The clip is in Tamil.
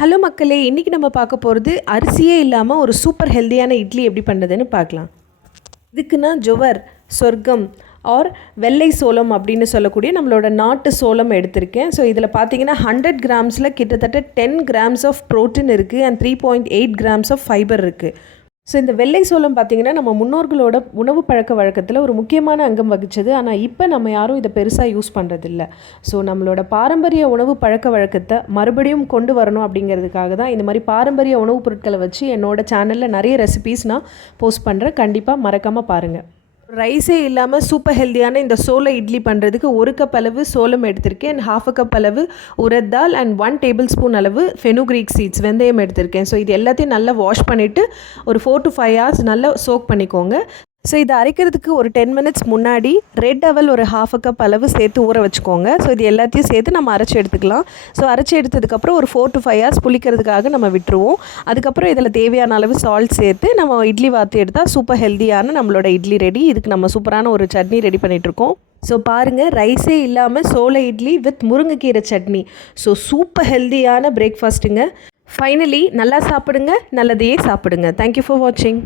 ஹலோ மக்களே, இன்றைக்கி நம்ம பார்க்க போகிறது அரிசியே இல்லாமல் ஒரு சூப்பர் ஹெல்த்தியான இட்லி எப்படி பண்ணுறதுன்னு பார்க்கலாம். இதுக்குன்னா ஜொவர், சொர்க்கம் ஆர் வெள்ளை சோளம் அப்படின்னு சொல்லக்கூடிய நம்மளோட நாட்டு சோளம் எடுத்திருக்கேன். ஸோ இதில் பார்த்தீங்கன்னா 100 கிராம்ஸில் கிட்டத்தட்ட 10 கிராம்ஸ் ஆஃப் ப்ரோட்டீன் இருக்குது அண்ட் 3.8 கிராம்ஸ் ஆஃப் ஃபைபர் இருக்குது. ஸோ இந்த வெள்ளை சோளம் பார்த்திங்கன்னா நம்ம முன்னோர்களோட உணவு பழக்க வழக்கத்தில் ஒரு முக்கியமான அங்கம் வகிச்சது. ஆனால் இப்போ நம்ம யாரும் இதை பெருசாக யூஸ் பண்ணுறதில்ல. ஸோ நம்மளோட பாரம்பரிய உணவு பழக்க வழக்கத்தை மறுபடியும் கொண்டு வரணும் அப்படிங்கிறதுக்காக தான் இந்த மாதிரி பாரம்பரிய உணவுப் பொருட்களை வச்சு என்னோடய சேனலில் நிறைய ரெசிபீஸ் நான் போஸ்ட் பண்ணுறேன். கண்டிப்பாக மறக்காமல் பாருங்கள். ரைஸே இல்லாமல் சூப்பர் ஹெல்த்தியான இந்த சோள இட்லி பண்ணுறதுக்கு 1 கப் அளவு சோளம் எடுத்திருக்கேன் அண்ட் 1/2 கப் அளவு உரத் தால் அண்ட் 1 டேபிள் ஸ்பூன் அளவு ஃபெனுக்ரீக் சீட்ஸ் வெந்தயம் எடுத்திருக்கேன். ஸோ இது எல்லாத்தையும் நல்லா வாஷ் பண்ணிவிட்டு ஒரு 4 to 5 hours நல்லா சோக் பண்ணிக்கோங்க. ஸோ இதை அரைக்கிறதுக்கு ஒரு 10 minutes முன்னாடி ரெட் அவல் ஒரு 1/2 கப் அளவு சேர்த்து ஊற வச்சுக்கோங்க. ஸோ இது எல்லாத்தையும் சேர்த்து நம்ம அரைச்சி எடுத்துக்கலாம். ஸோ அரைச்சி எடுத்ததுக்கப்புறம் ஒரு 4 to 5 hours புளிக்கிறதுக்காக நம்ம விட்டுருவோம். அதுக்கப்புறம் இதில் தேவையான அளவு சால்ட் சேர்த்து நம்ம இட்லி வார்த்து எடுத்தால் சூப்பர் ஹெல்த்தியான நம்மளோட இட்லி ரெடி. இதுக்கு நம்ம சூப்பரான ஒரு சட்னி ரெடி பண்ணிகிட்ருக்கோம். ஸோ பாருங்கள், ரைஸே இல்லாமல் சோள இட்லி வித் முருங்கைக்கீரை சட்னி. ஸோ சூப்பர் ஹெல்த்தியான பிரேக்ஃபாஸ்ட்டுங்க. ஃபைனலி நல்லா சாப்பிடுங்க, நல்லதையே சாப்பிடுங்க. தேங்க்யூ ஃபார் வாட்சிங்.